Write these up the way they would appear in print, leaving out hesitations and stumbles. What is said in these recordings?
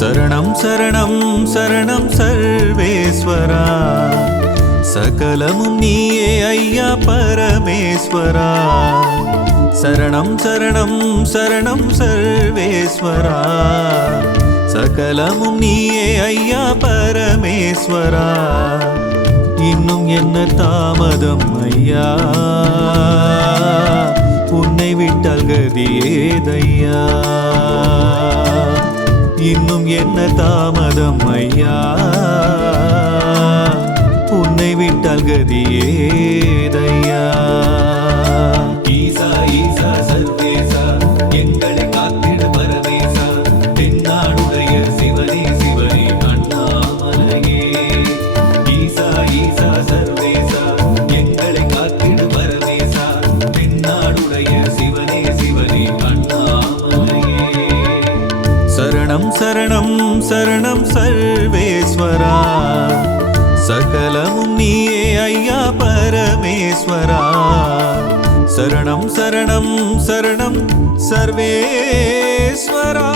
சரணம் சரணம் சரணம் சர்வேஸ்வரா, சகலமும் நீயே ஐயா பரமேஸ்வரா. சரணம் சரணம் சரணம் சர்வேஸ்வரா, சகலமும் நீயே ஐயா பரமேஸ்வரா. இன்னும் என்ன தாமதம் ஐயா, உன்னை விட்டால் கதியேதையா. இன்னும் என்ன தாமதம் ஐயா, உன்னை விட்டால் கதியேதையா. ஈசா ஈசா சர்வேசா, எங்களை காத்திட பரமேசா, தென்னாடுடைய சிவனே சிவனே அண்ணாமலையே. ஈசா ஈசா சர்வேசா, எங்களை காத்திட பரமேசா, தென்னாடுடைய சிவனே சிவனே அண்ணாமலையே. சரணம் சரணம் சரணம் சர்வேஸ்வரா, சகலமும் நீயே ஐயா பரமேஸ்வரா. சரணம் சரணம் சரணம் சர்வேஸ்வரா.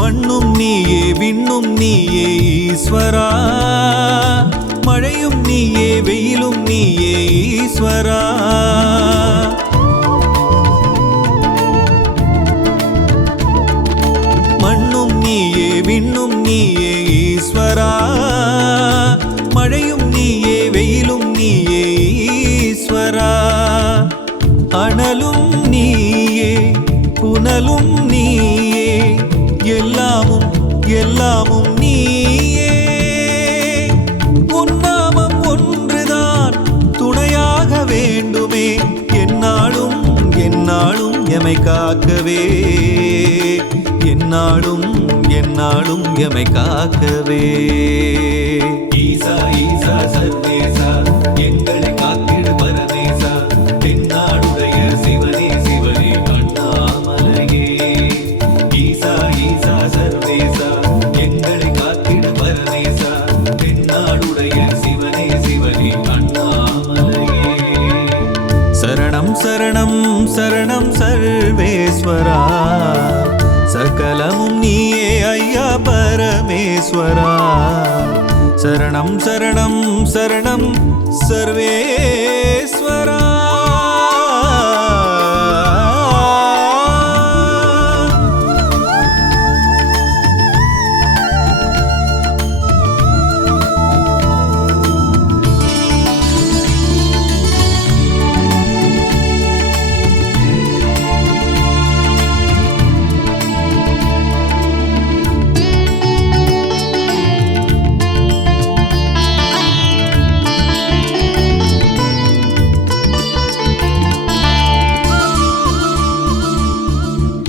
மண்ணும் நீயே விண்ணும் நீயே ஈஸ்வரா, மழையும் நீயே வெயிலும் நீயே ஈஸ்வரா. மண்ணும் நீயே விண்ணும் நீயே ஈஸ்வரா, மழையும் நீயே வெயிலும் நீயே ஈஸ்வரா. அனலும் நீயே புனலும் நீயே, எல்லாமும் எல்லாமும் நீயே. உன்னாமம் ஒன்றுதான் துணையாக வேண்டுமே, என்னாலும் என்னாலும் எமை காக்கவே, என்னாலும் என்னாலும் எமை காக்கவே. ஈசா ஈசா சர்வேசா, எங்களை காத்திட பரமேசா, தென்னாடுடைய சிவனே சிவனே அண்ணாமலையே. ஈசா ஈசா சர்வேசா, எங்களை காத்திட பரமேசா, தென்னாடுடைய சிவனே சிவனே அண்ணாமலையே. சரணம் சரணம் சரணம் சர்வேஸ்வரா, சகலமும் நீயே ஐயா பரமேஸ்வரா. சரணம் சரணம் சரணம் சர்வேஸ்வரா.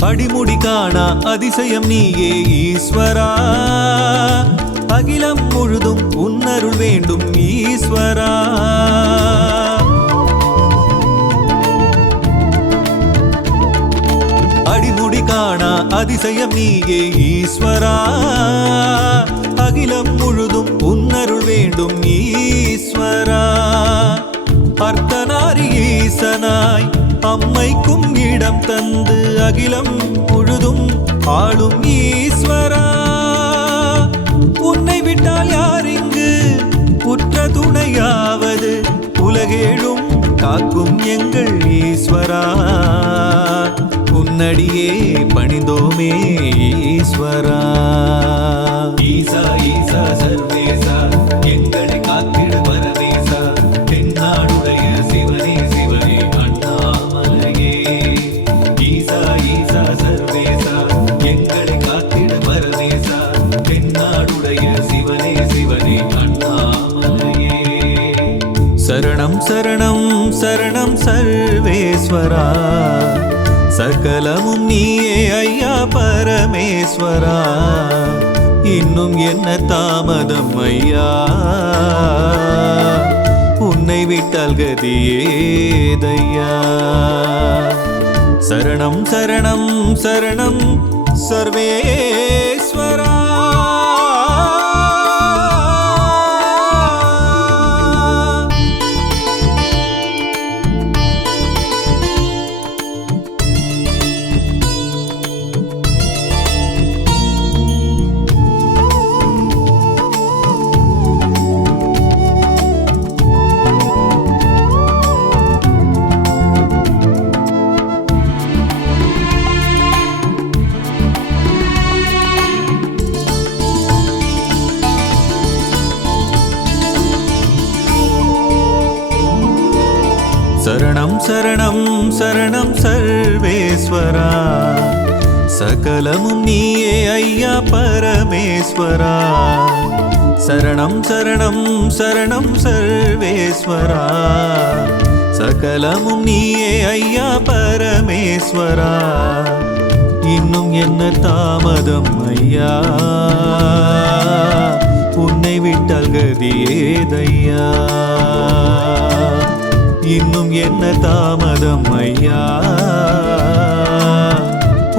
அடிமுடி காணா அதிசயம் நீயே ஈஸ்வரா, அகிலம் முழுதும் உன்னருள் வேண்டும் ஈஸ்வரா. அடிமுடி காணா அதிசயம் நீயே ஈஸ்வரா, அகிலம் முழுதும் உன்னருள் வேண்டும் ஈஸ்வரா. அர்த்தநாரி ஈசனாய் அம்மைக்கும் இடம் தந்து, அகிலம் முழுதும் ஆளும் ஈஸ்வரா. உன்னை விட்டால் யார் இங்கு உற்ற துணையாவது, உலகேழும் காக்கும் எங்கள் ஈஸ்வரா. உன்னடியே பணிந்தோமே ஈஸ்வரா. ஈசா ஈசா சர்வேசா, எங்களை காத்திட பரமேசா, தென்னாடுடைய சிவனே சிவனே அண்ணாமலையே. ஈசா ஈசா சர்வேசா, எங்களை காத்திட பரமேசா, தென்னாடுடைய சிவனே சிவனே அண்ணாமலையே. சரணம் சரணம் சரணம் சர்வேஸ்வரா, சகலமும் நீ பரமேஸ்வரா இன்னும் என்ன தாமதம் ஐயா உன்னை விட்டால் கதியேதையா சரணம் சரணம் சரணம் சர்வேஸ்வரா சரணம் சரணம் சரணம் சர்வேஸ்வரா சகலமும் நீயே ஐயா பரமேஸ்வரா சரணம் சரணம் சரணம் சர்வேஸ்வரா சகலமும் நீயே ஐயா பரமேஸ்வரா இன்னும் என்ன தாமதம் ஐயா உன்னை விட்டால் கதியேதையா இன்னும் என்ன தாமதம் ஐயா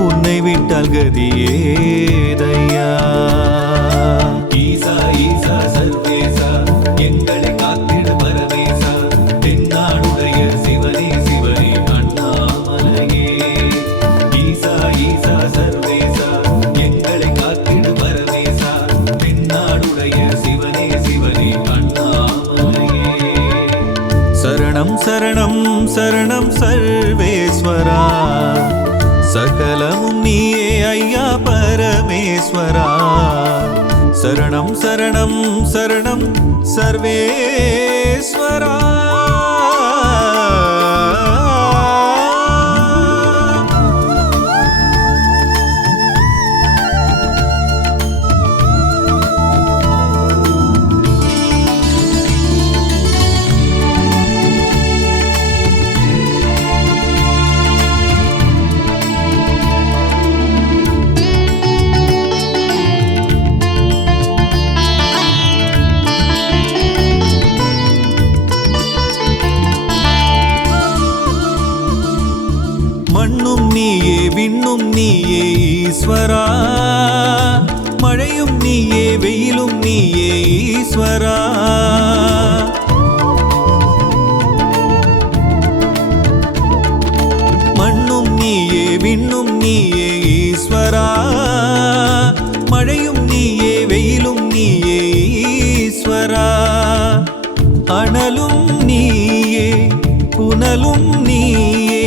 உன்னை விட்டால் கதியேதையா ஈசா ஈசா சர்வேசா எங்களை காத்திட பரமேசா தென்னாடுடைய சிவனே சிவனே அண்ணாமலையே ஈசா ஈசா சர்வேசா எங்களை காத்திட பரமேசா தென்னாடுடைய சிவனே சிவனே அண்ணாமலையே சரணம் சரணம் சரணம் சர்வேஸ்வரா சகலமும் நீயே ஐயா பரமேஸ்வரா சரணம் சரணம் சரணம் சர்வேஸ்வரா மண்ணும் நீயே விண்ணும் நீயே ஈஸ்வரா மழையும் நீயே வெயிலும் நீயே ஈஸ்வரா மண்ணும் நீயே விண்ணும் நீயே ஈஸ்வரா மழையும் நீயே வெயிலும் நீயே ஈஸ்வரா அனலும் நீயே புனலும் நீயே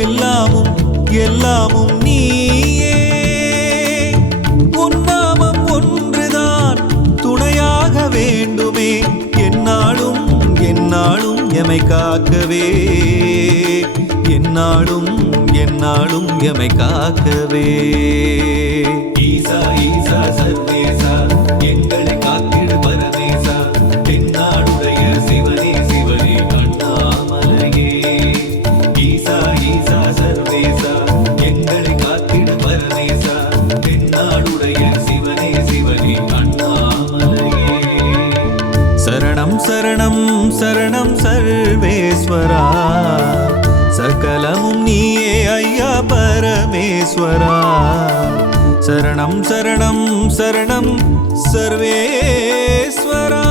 எல்லாமும் எல்லாமும் நீயே உன்னாமம் ஒன்றுதான் துணையாக வேண்டுமே என்னாலும் என்னாலும் எமை காக்கவே என்னாலும் என்னாலும் எமை காக்கவே ஈசா ஈசா சர்வேசா எங்களை காத்திடு பரமேசா தென்னாடுடைய சிவனே சிவனே அண்ணாமலையே ஈசா ஈசா சர்வேசா எங்களை காத்திடு பரமேசா தென்னாடுடைய சிவனே சிவனே அண்ணாமலையே சரணம் சரணம் சரணம் சர்வேஸ்வரா சகலமும் நீயே ஐயா பரமேஸ்வரா சரணம் சரணம் சரணம் சர்வேஸ்வரா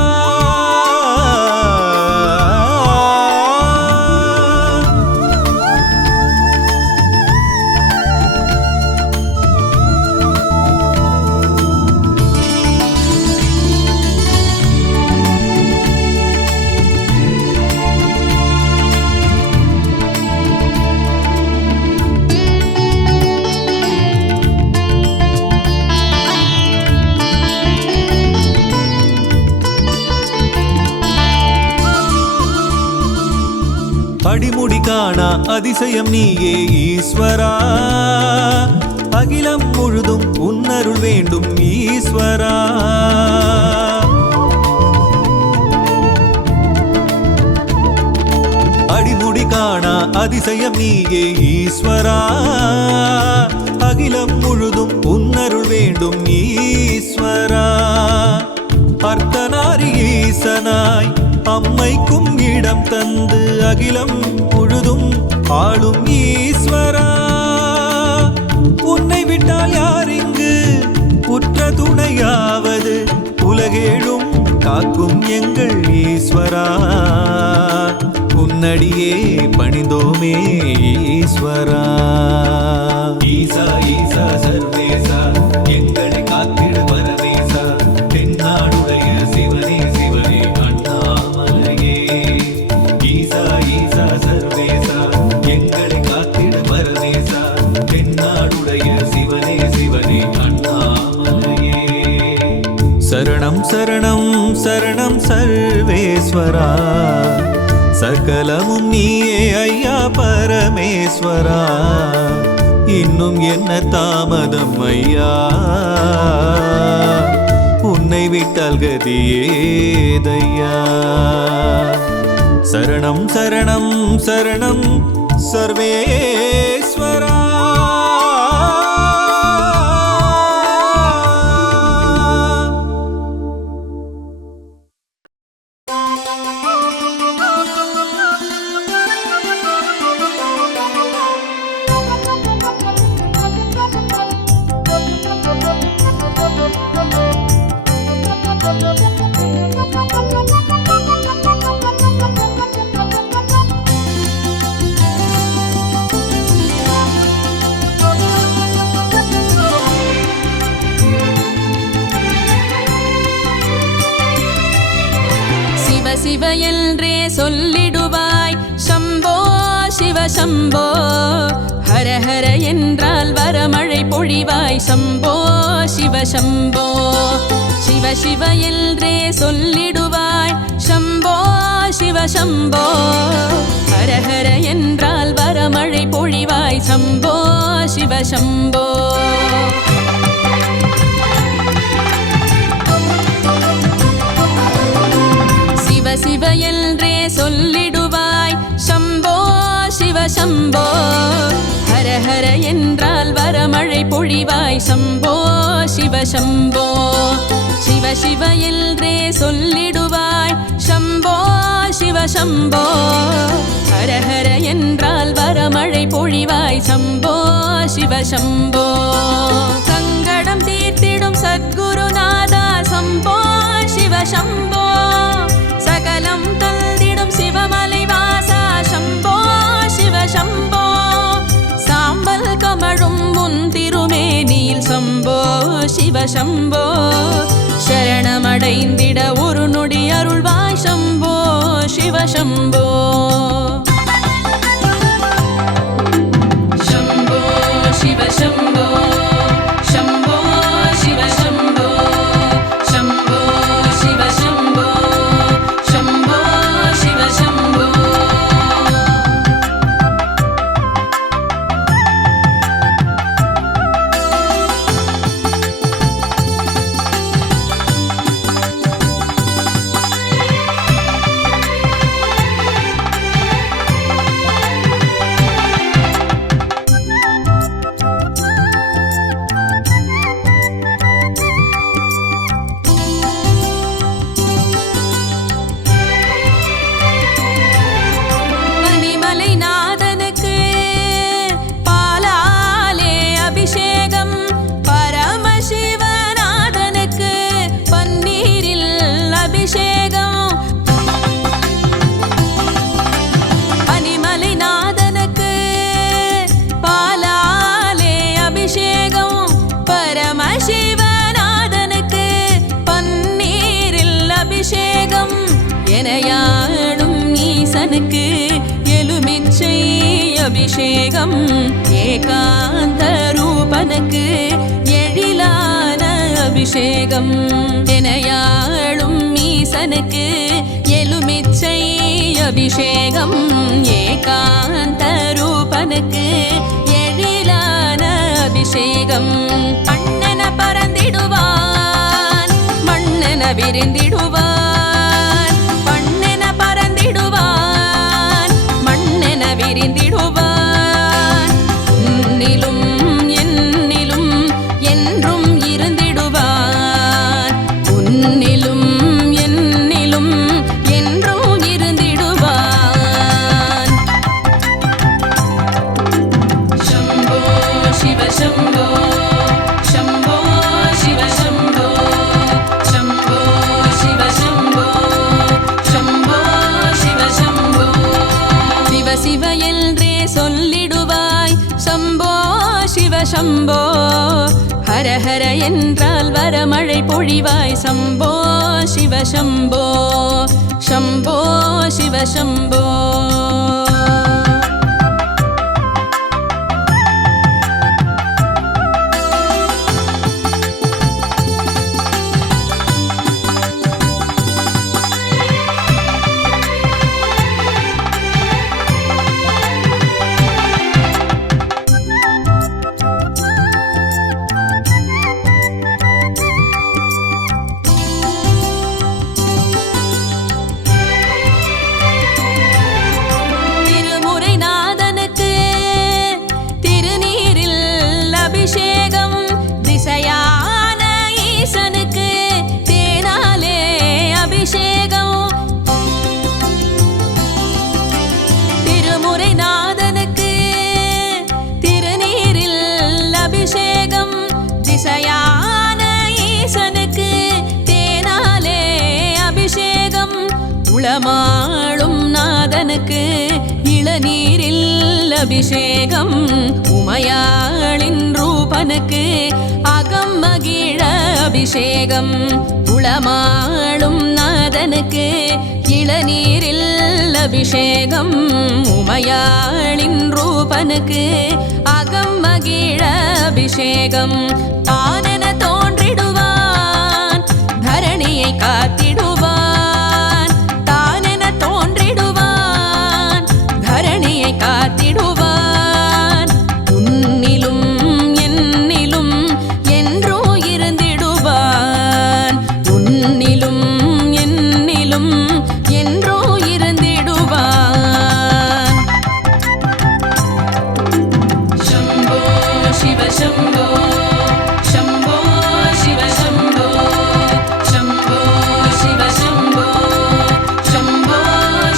அடிமுடி காணா அதிசயம் நீயே ஈஸ்வரா அகிலம் முழுதும் உன்னருள் வேண்டும் ஈஸ்வரா அடிமுடி காணா அதிசயம் நீயே ஈஸ்வரா அகிலம் முழுதும் உன்னருள் வேண்டும் ஈஸ்வரா. அர்த்தநாரி ஈசனாய் அம்மைக்கும் இடம் தந்து அகிலம் முழுதும் ஆளும் ஈஸ்வரா. உன்னை விட்டால் யார் இங்கு உற்ற துணையாவது, உலகேழும் காக்கும் எங்கள் ஈஸ்வரா. உன்னடியே பணிந்தோமே ஈஸ்வரா. ஈசா ஈசா சர்வேசா எங்களை காத்திட பரமேசா. தென்னாடுடைய சிவனே சிவனே அண்ணாமலையே. ஈசா ஈசா சர்வேசா எங்களை காத்திட பரமேசா. தென்னாடுடைய சிவனே சிவனே அண்ணாமலையே. சரணம் சரணம் சரணம் சர்வேஸ்வரா. சகலமும் நீயே ஐயா பரமேஸ்வரா. இன்னும் என்ன தாமதம் ஐயா, உன்னை விட்டால் கதியேதையா. சரணம் சரணம் சரணம் சர்வேஸ்வரா. சிவ என்றே சொல்லிடுவாய் சம்போ சிவ சம்போ. ஹர ஹர என்றால் வரமழை பொழிவாய் சம்போ சிவ சம்போ. சிவ சிவ என்றே சொல்லிடுவாய் சம்போ சிவ சம்போ. ஹர ஹர என்றால் வரமழை பொழிவாய் சம்போ சிவ சம்போ. சிவ என்றே சொல்லிடுவாய் சம்போ சிவ சம்போ. ஹர ஹர என்றால் வரமழை பொழிவாய் சம்போ சிவ சம்போ. சிவ சிவ என்றே சொல்லிடுவாய் சம்போ சிவ சம்போ. ஹர ஹர என்றால் வரமழை பொழிவாய் சம்போ சிவ சம்போ. சங்கடம் தீர்த்திடும் சத்குருநாதா சம்போ சிவ சம்போ. சகலம் தந்திடும் சிவமலை வாசா சம்போ சிவ சம்போ. சாம்பல் கமழும் முன் திருமேனியில் சம்போ சிவ சம்போ. சரணமடைந்திட ஒரு நொடி அருள்வாய் சம்போ சிவ சம்போ. சம்போ சிவ சம்போ. சம்போ சிவ சம்போ. சம்போ சிவ சம்போ. சம்போ சிவ சம்போ. எனையாடும் ஈசனுக்கு எலுமிச்சை அபிஷேகம். ஏகாந்த ரூபனுக்கு எழிலான அபிஷேகம். எனையாடும் ஈசனுக்கு எலுமிச்சை அபிஷேகம். ஏகாந்த ரூபனுக்கு எழிலான அபிஷேகம். அண்ணன பறந்திடுவான் மண்ணென விரிந்திடுவான். விரிந்திடுவான். உன்னிலும் என்னிலும் சிவசம்போ ஹர ஹர என்றால் வரமழை பொழிவாய் சம்போ சிவசம்போ சம்போ சிவசம்போ உளமாளும் நாதனுக்கு இளநீரில் அபிஷேகம் உமையாளின் ரூபனுக்கு அகம் மகிழ அபிஷேகம் உளமாளும் நாதனுக்கு இளநீரில் அபிஷேகம் உமையாளின் ரூபனுக்கு அகம் மகிழ அபிஷேகம் தானென தோன்றிடுவான் தரணியை காத்திடுவான் காத்திடுவான் உன்னிலும் என்னிலும் என்றோ இருந்திடுவான் உன்னிலும் என்னிலும் என்றோ இருந்திடுவான் சம்போ சிவசம்போ சம்போ சிவசம்போ சம்போ சிவசம்போ சம்போ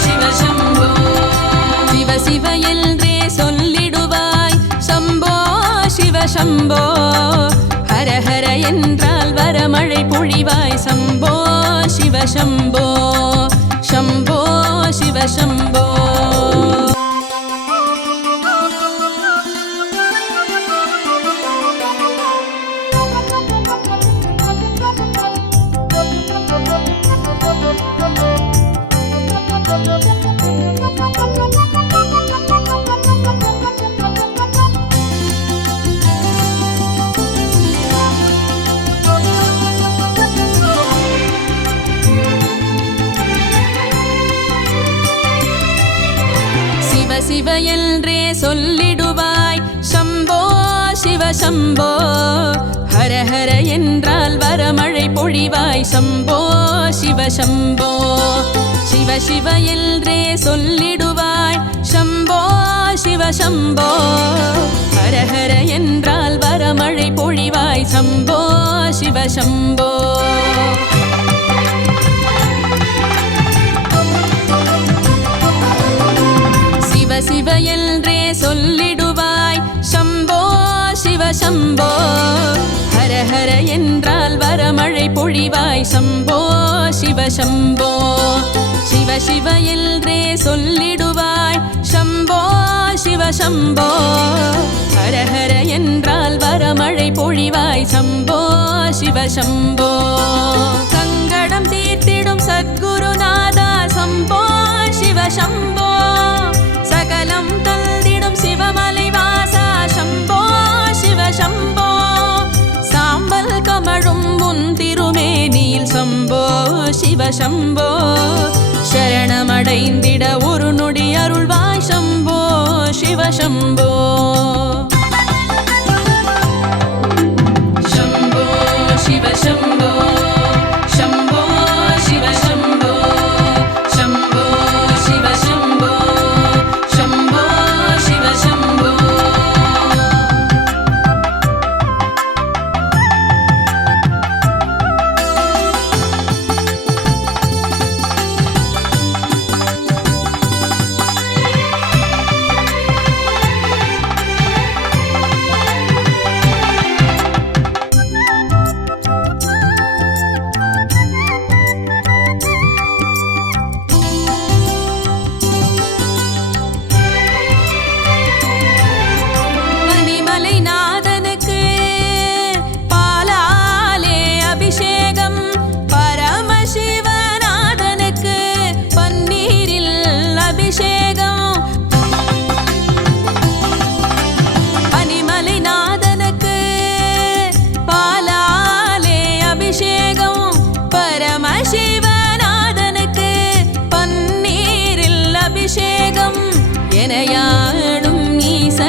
சிவசம்போ சிவ சிவ என்றே சொல்லிடுவாய் சம்போ சிவசம்போ ஹர ஹர என்றால் வரமழை பொழிவாய் சம்போ சிவசம்போ சம்போ சிவசம்போ சிவ என்றே சொல்லிடுவாய் சம்போ சிவசம்போ ஹர ஹர என்றால் வரமழை பொழிவாய் சம்போ சிவசம்போ சிவ சிவ என்றே சொல்லிடுவாய் சம்போ சிவசம்போ ஹர ஹர என்றால் வரமழை பொழிவாய் சம்போ சிவசம்போ சிவ என்றே சொல்லிடுவாய் சம்போ சிவசம்போ ஹர ஹர என்றால் வரமழை பொழிவாய் சம்போ சிவசம்போ சிவ சிவ என்றே சொல்லிடுவாய் சம்போ சிவசம்போ ஹர ஹர என்றால் வரமழை பொழிவாய் சம்போ சிவசம்போ சங்கடம் தீர்த்திடும் சத்குருநாதா சம்போ சிவசம்போ சகலம் தந்திடும் சிவமலை வாசா சம்போ சிவசம்போ சாம்பல் கமழும் முன் திருமேனியில் சம்போ சிவசம்போ சரணமடைந்திட ஒரு நொடி அருள்வாய் சம்போ சிவசம்போ சம்போ சிவசம்போ சம்போ சிவசம்போ சம்போ சிவசம்போ சம்போ சிவசம்போ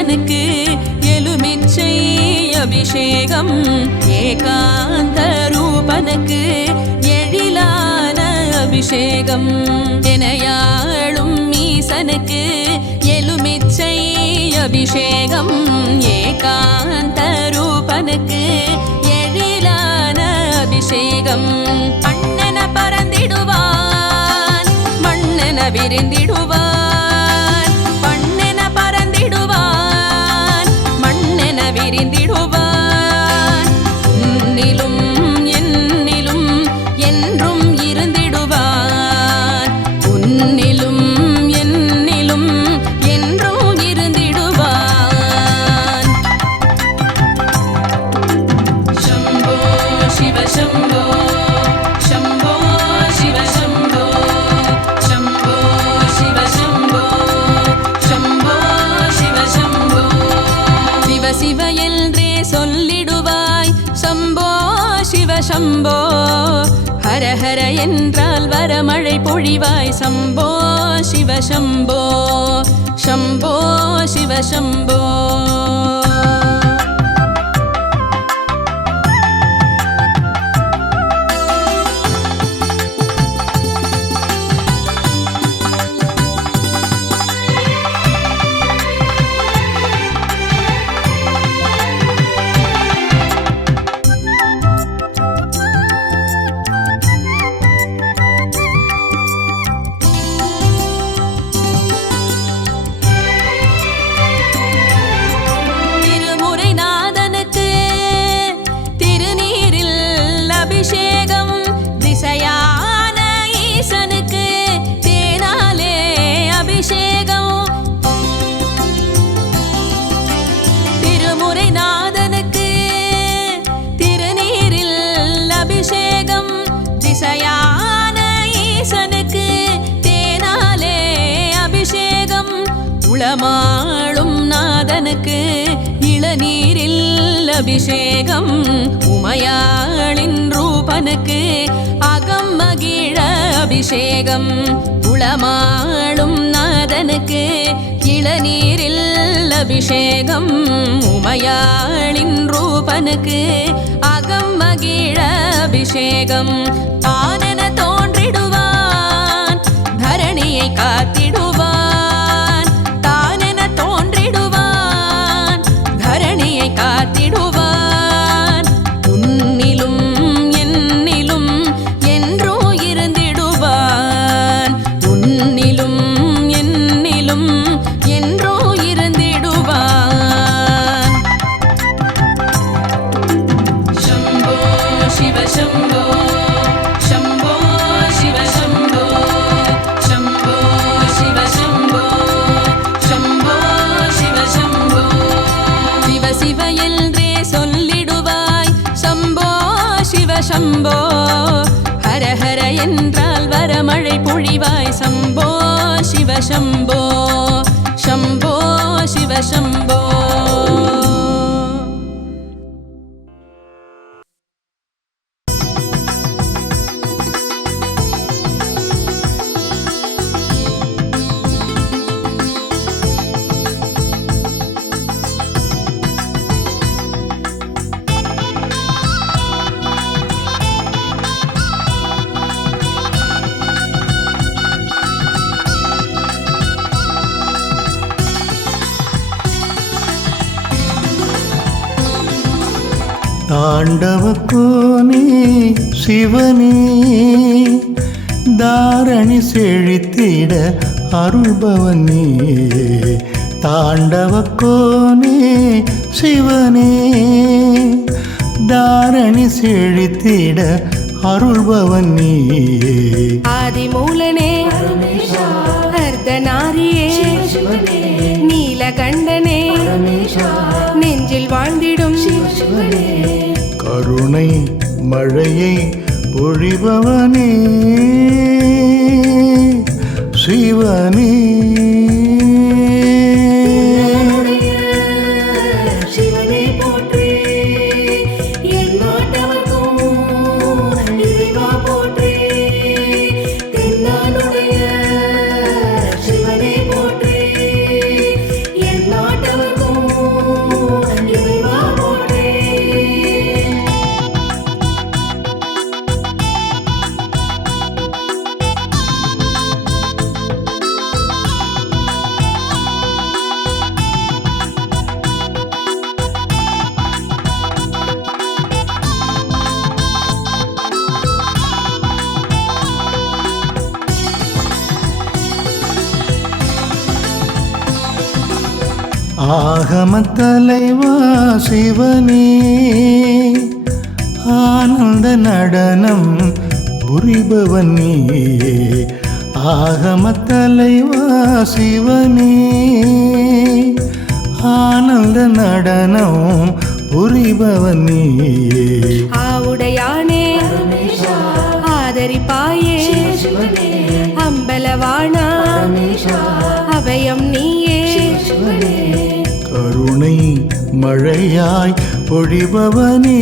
ஈசனுக்கு எலுமிச்சை அபிஷேகம் ஏகாந்த ரூபனுக்கு எழிலான அபிஷேகம் எனையாளும் ஈசனுக்கு எலுமிச்சை அபிஷேகம் ஏகாந்த ரூபனுக்கு எழிலான அபிஷேகம் மண்ணென பறந்திடுவான் மண்ணென விரிந்திடுவான் பண்ணென பறந்திடுவான் மண்ணென விரிந்திடுவான் உன்னிலும் என்னிலும் என்றும் இருந்திடுவான் உன்னிலும் என்னிலும் என்றும் இருந்திடுவான் சம்போ சிவ சம்போ சம்போ சிவ சம்போ சம்போ சிவ சம்போ சம்போ சிவ சம்போ சிவ சிவ என்றே சொல்லிடுவாய் சம்போ சிவ சம்போ ஹர ஹர என்றால் வரமழை பொழிவாய் சம்போ சிவ சம்போ சம்போ சிவ சம்போ திருமுறைநாதனுக்கு திருநீரில் அபிஷேகம் திசையான ஈசனுக்கு தேனாலே அபிஷேகம் திருமுறைநாதனுக்கு திருநீரில் அபிஷேகம் திசையான ஈசனுக்கு தேனாலே அபிஷேகம் உளமாளும் நாதனுக்கு இளநீரில் அபிஷேகம் உமையாளின் ரூபனுக்கு அகம் மகிழ அபிஷேகம் உளமாளும் நாதனுக்கு இளநீரில் அபிஷேகம் உமையாளின் ரூபனுக்கு அகம் மகிழ அபிஷேகம் ஆனென தோன்றிடுவான் தரணியை காத்திடுவான் தானென தோன்றிடுவான் தரணியை காத்திடுவான் உன்னிலும் என்னிலும் என்றோ இருந்திடுவான் உன்னிலும் என்னிலும் என்றோ இருந்திடுவான் சம்போ சிவ சம்போ சம்போ சிவ சம்போ சம்போ சிவ சம்போ சம்போ சிவ சம்போ சிவ சிவ என்றே சொல்லிடுவாய் சம்போ சிவ சம்போ ஹர ஹர என்றால் வரமழை பொழிவாய் சம்போ சிவ சம்போ சம்போ சிவ சம்போ தாண்டவக்கோனே சிவனே தாரணி செழித்திட அருள்பவனே தாண்டவக்கோனே சிவனே தாரணி செழித்திட அருள்பவனே ஆதிமூலனே அர்த்தநாரியே நீலகண்டனே நெஞ்சில் வாழ்ந்திடும் கருணை மழையை பொழிபவனே சிவனே சிவனே போற்றி என் நாட்டவர்க்கும் இறைவா போற்றி தென்னானுடைய சிவனே போற்றி என் நாட்டவர்க்கும் ஆகமத் தலைவா சிவனே ஆனந்த நடனம் புரிபவன் நீயே ஆகமத் தலைவா சிவனே ஆனந்த நடனம் புரிபவன் நீயே ஆவுடையானே ஆதரிப்பாயே அம்பலவானா அபயம் நீயே கருணை மழையாய் பொழிபவனே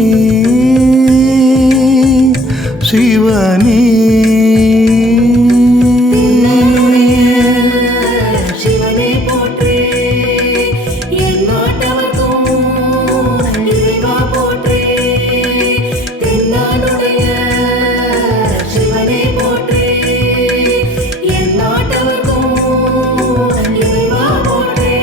சிவனே சிவனே போற்றி எந்நாட்டவர்க்கும் இறைவா போற்றி தென்னாடுடைய சிவனே போற்றி எந்நாட்டவர்க்கும் இறைவா போற்றி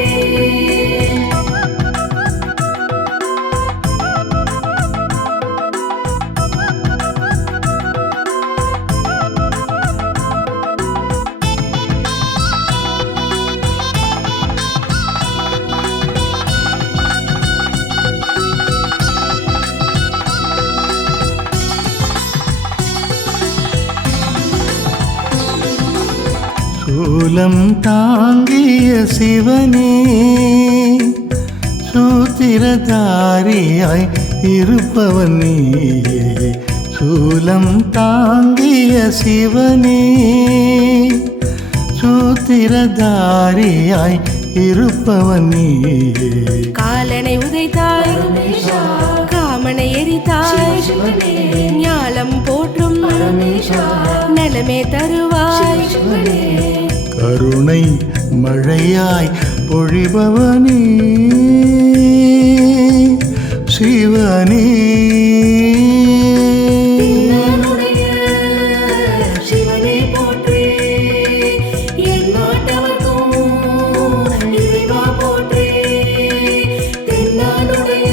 சூலம் தாங்கிய சிவனே சூத்திரதாரியாய் இருப்பவன் நீயே சூலம் தாங்கிய சிவனே சூத்திரதாரியாய் இருப்பவன் நீயே காலனை உதைத்தாய் காமனை எரித்தாய் ஞாலம் போற்றும் நலமே தருவாய் கருணை மழையாய் பொழிபவனே சிவனே சிவனே போற்றி எந்நாட்டவர்க்கும் இறைவா போற்றி தென்னாடுடைய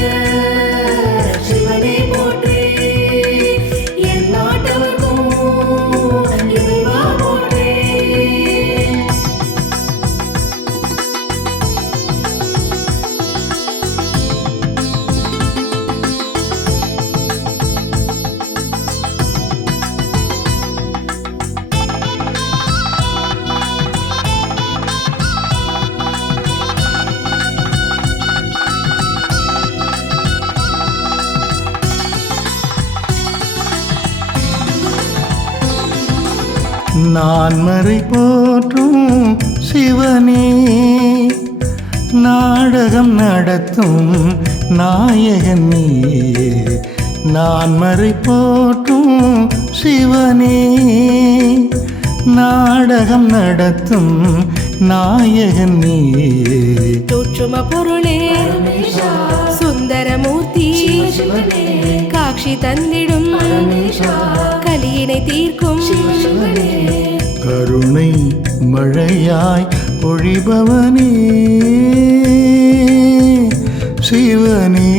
சிவனே போற்றி எந்நாட்டவர்க்கும் இறைவா போற்றி நான் மறை போற்றும் சிவனே நாடகம் நடத்தும் நாயகன் நீயே நான் மறை போற்றும் சிவனே நாடகம் நடத்தும் நாயகன் நீயே தோற்றும பொருளே சுந்தரமூர்த்தி காட்சி தந்திடும் கலியினை தீர்க்கும் கருணை மழையாய் பொழிபவனே சிவனே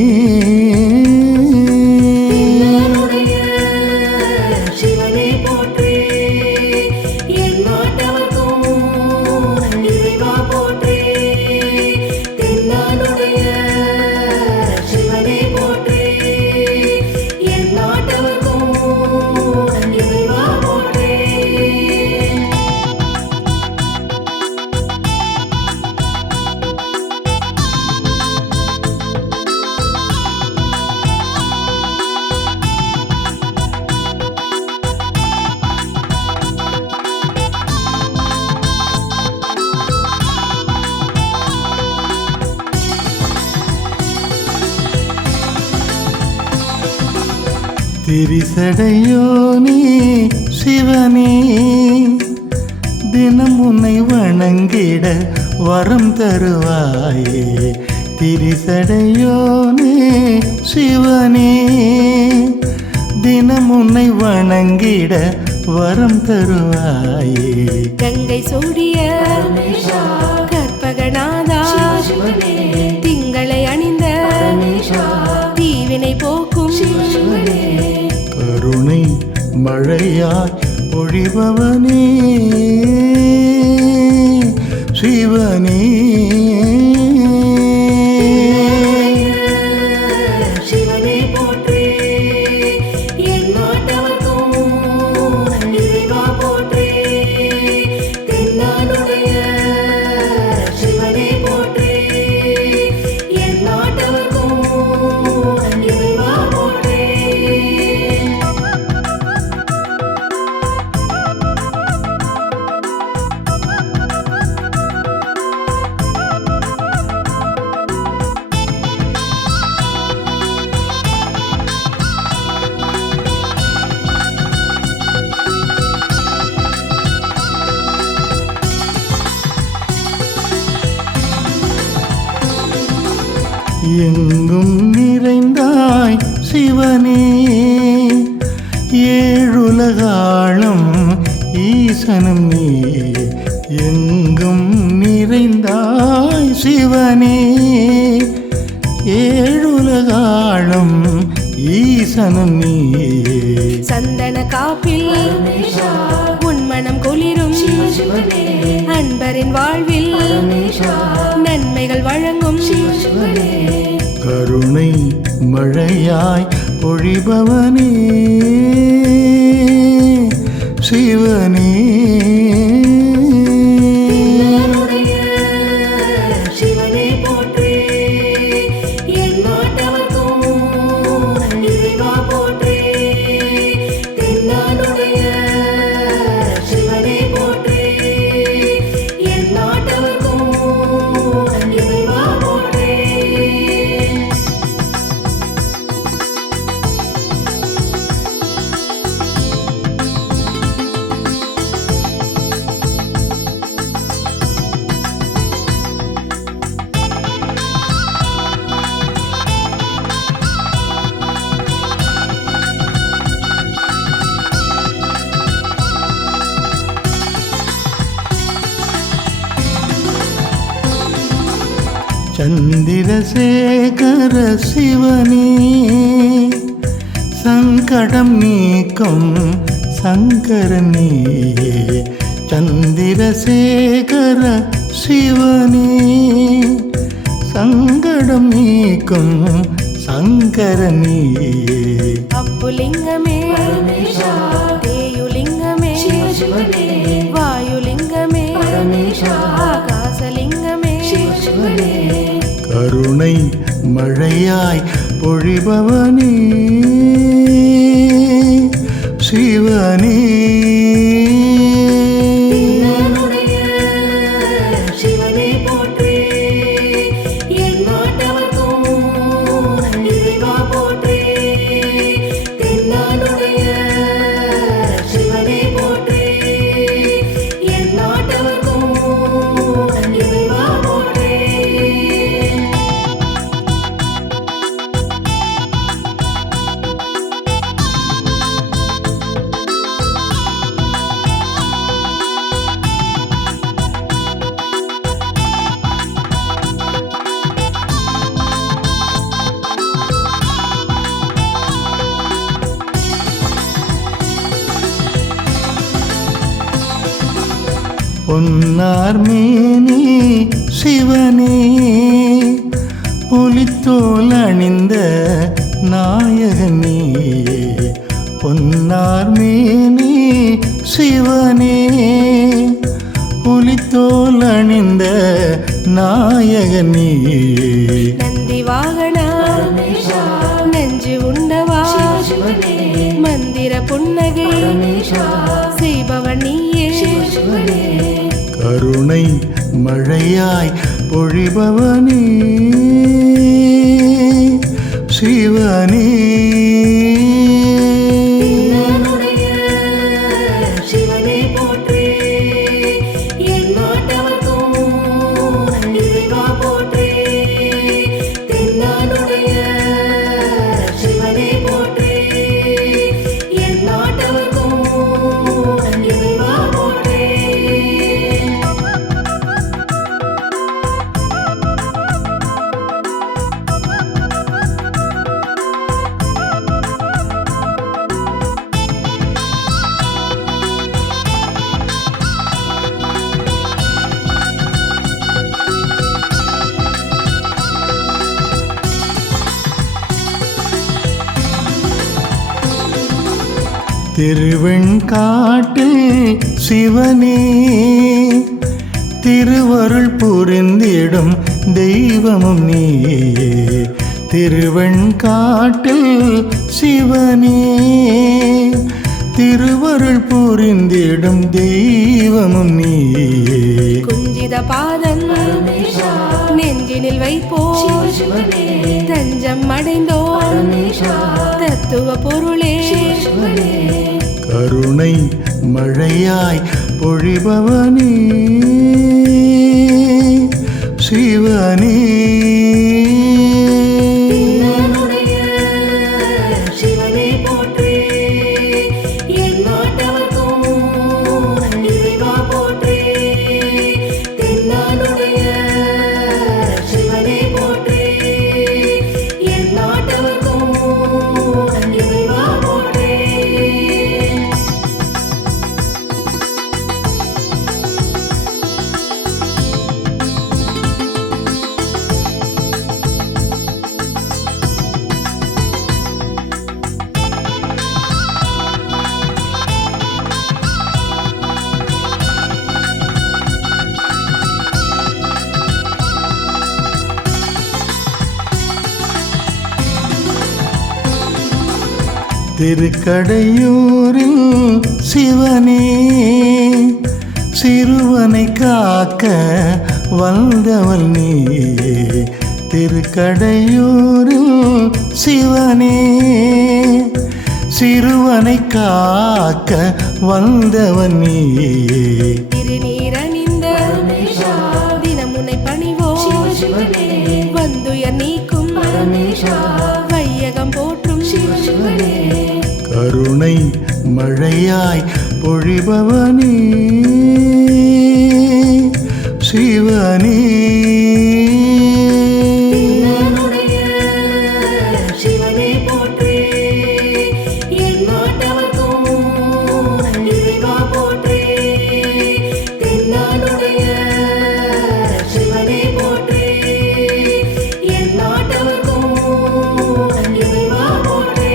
சிவனே போற்றி எந்நாட்டவர்க்கும் இறைவா போற்றி தென்னாடுடைய சிவனே போற்றி எந்நாட்டவர்க்கும் இறைவா போற்றி திரிசடையோனே சிவனே தினம் உன்னை வணங்கிட வரம் தருவாயே திரிசடையோனே சிவனே தினம் உன்னை வணங்கிட வரம் தருவாயே கங்கை சூடிய கற்பகநாதா திங்களை அணிந்த தீவினை போக்கும் கருணை மழையாய் பொழிபவனே சிவனே எங்கும் நிறைந்தாய் சிவனே ஏழுலகாளும் ஈசனும் நீ எங்கும் நிறைந்தாய் சிவனே ஏழுலகாளும் ஈசனும் நீ சந்தன காப்பில் உன்மனம் குளிரும் அன்பரின் வாழ்வில் நன்மைகள் வழங்கும் கருணை மழையாய் பொழிபவனே சிவனே சிவனே போற்றி என் நாட்டவர்க்கும் இறைவா போற்றி தென்னானுடைய சிவனே போற்றி என் நாட்டவர்க்கும் இறைவா போற்றி சந்திரசேகர சிவனே சங்கடம் நீக்கும் சங்கரனே சந்திரசேகர சிவனே சங்கடம் நீக்கும் சங்கரனே அப்புலிங்கமே தேயுலிங்கமே வாயுலிங்கமே ஆகாசலிங்கமே கருணை மழையாய் பொழிபவனே சிவனே சிவனே போற்றி என் நாட்டவர்க்கும் இறைவா போற்றி தென்னானுடைய சிவனே போற்றி என் நாட்டவர்க்கும் இறைவா போற்றி பொன்னார் மேனி சிவனே புலித்தோல் அணிந்த நாயகனே பொன்னார் மேனி சிவனே புலித்தோல் அணிந்த நாயகனே நந்தி வாகனா நெஞ்சு உண்டவா மந்திர புன்னகை செய்பவன் நீயே கருணை மழையாய் பொழிபவனே சிவனே சிவனே போற்றி என் நாட்டவர்க்கும் இறைவா போற்றி தென்னானுடைய சிவனே போற்றி என் நாட்டவர்க்கும் இறைவா போற்றி திருவெண்காட்டில் சிவனே திருவருள் புரிந்திடும் தெய்வமும் நீயே திருவெண்காட்டில் சிவனே திருவருள் புரிந்திடும் தெய்வமும் நீயே குஞ்சித பாதம் நெஞ்சினில் வைப்போ தஞ்சம் அடைந்தோ தத்துவ பொருளே கருணை மழையாய் பொழிபவனே சிவனே திருக்கடையூரில் சிவனே சிறுவனை காக்க வந்தவள் நீயே திருக்கடையூரில் சிவனே சிறுவனை காக்க வந்தவன் நீயே திருநீரணிந்த தினமுனை பணிவோ வந்துயர் நீக்கும் வையகம் போற்றும் கருணை மழையாய் பொழிபவனே சிவனே சிவனே போற்றி என் நாட்டவர்க்கும் இறைவா போற்றி தென்னாடுடைய சிவனே போற்றி என் நாட்டவர்க்கும் இறைவா போற்றி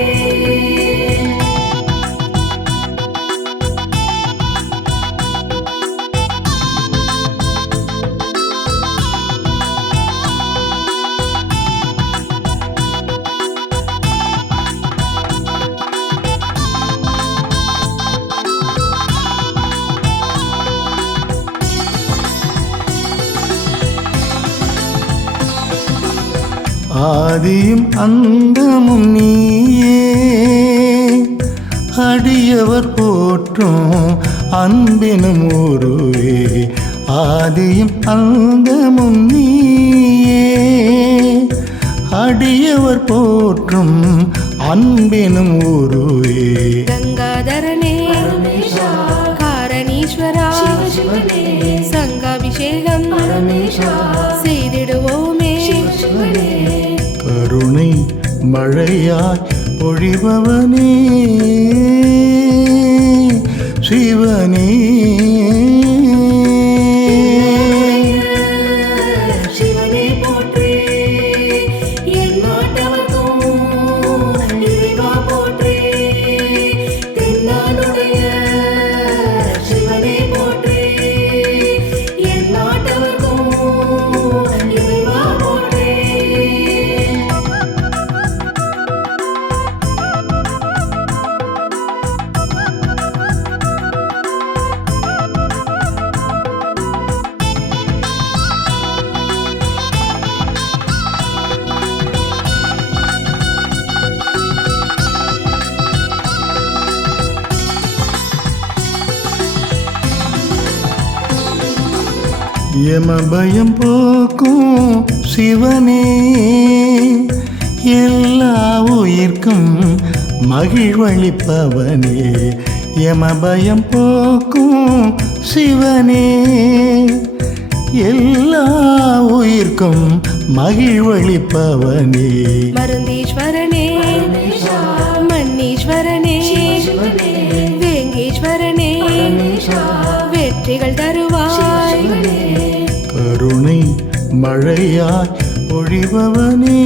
ஆதியும் அந்தமும் நீயே அடியவர் போற்றும் அன்பினும் உருவே ஆதியும் அந்தமும் நீயே அடியவர் போற்றும் அன்பினும் உருவே கங்காதரனே காரணீஸ்வரா சங்காபிஷேகம் செய்திடுவோமே கருணை மழையாய் பொழிபவனே சிவனே சிவனே போற்றி என் நாட்டவர்க்கும் இறைவா போற்றி தென்னாடுடைய சிவனே போற்றி என் நாட்டவர்க்கும் இறைவா போற்றி யமபயம் போக்கும் சிவனே எல்லா உயிர்க்கும் மகிழ்வளிப்பவனே யமபயம் போக்கும் சிவனே எல்லா உயிர்க்கும் மகிழ்வளிப்பவனே மருந்தீஸ்வரனே மன்னீஸ்வரனே வேங்கீஸ்வரனே வெற்றிகள் தருவாய் கருணை மழையாய் பொழிபவனே